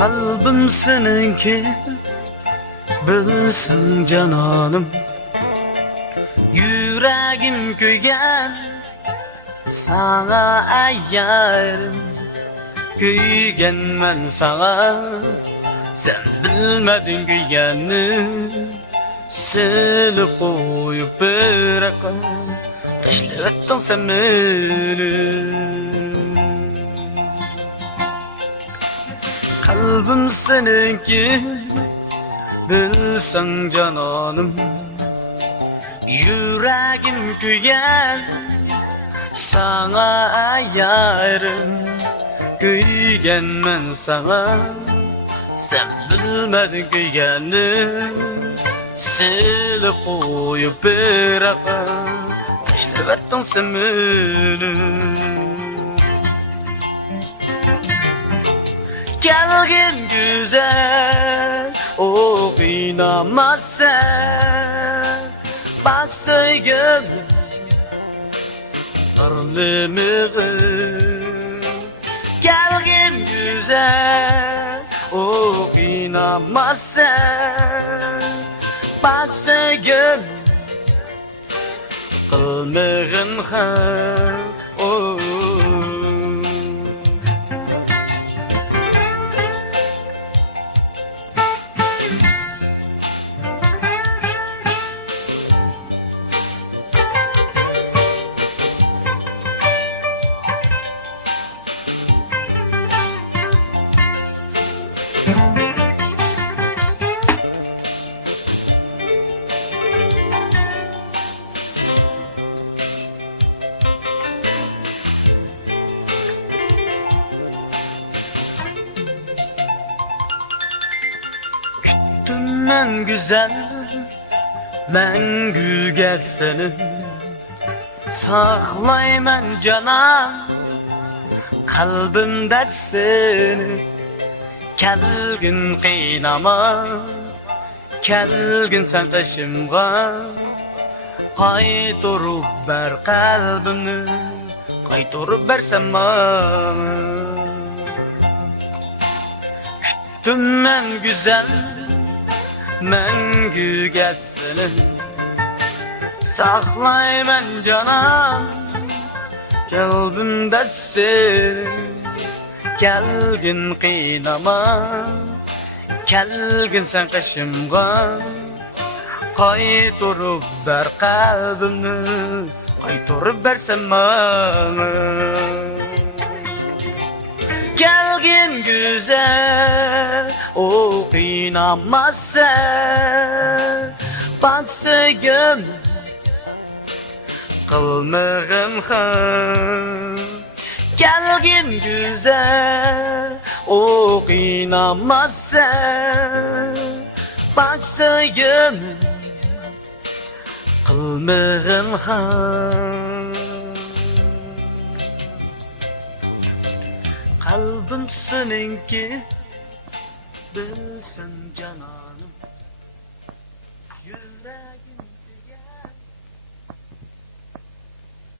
Kalbim seninki, bilsin cananım. Yüreğim köygen, sana ayarım. Köygen ben sana, sen bilmedin köygenni. Seni koyup bırakam, işlevettin sen beni. Kalbim seninki, bilsen cananım. Yüreğim köygen, sana ayarım. Köygen ben sana, sen bilmedin köygenni. Seni koyup bırakam, işlevettin sen beni. Gelgin güzel, oynamaz sen. Bak söygüm, arlımığım. Gelgin güzel, oynamaz sen. Bak söygüm, kılmığın har. Ben güzel, məngüge seni. Saklayman canan, kalbimde seni. Kelgin kıynama, kelgin sen taşımğa. Kayturup ber kalbimni, kayturup bersem bana. Küttüm ben güzel, məngüge seni. Saklayman canan, kalbimde seni. Kelgin kıynama, kelgin sen kaşımğa. Kayturup ber kalbimni, kayturup bersem bana. Gelgin güzel, oynamaz sen. Bak söygüm, kılmığım har. Gelgin güzel, oynamaz sen. Bak söygüm, kılmığım har. Kalbim seninki, bilsen cananım. Yüreğim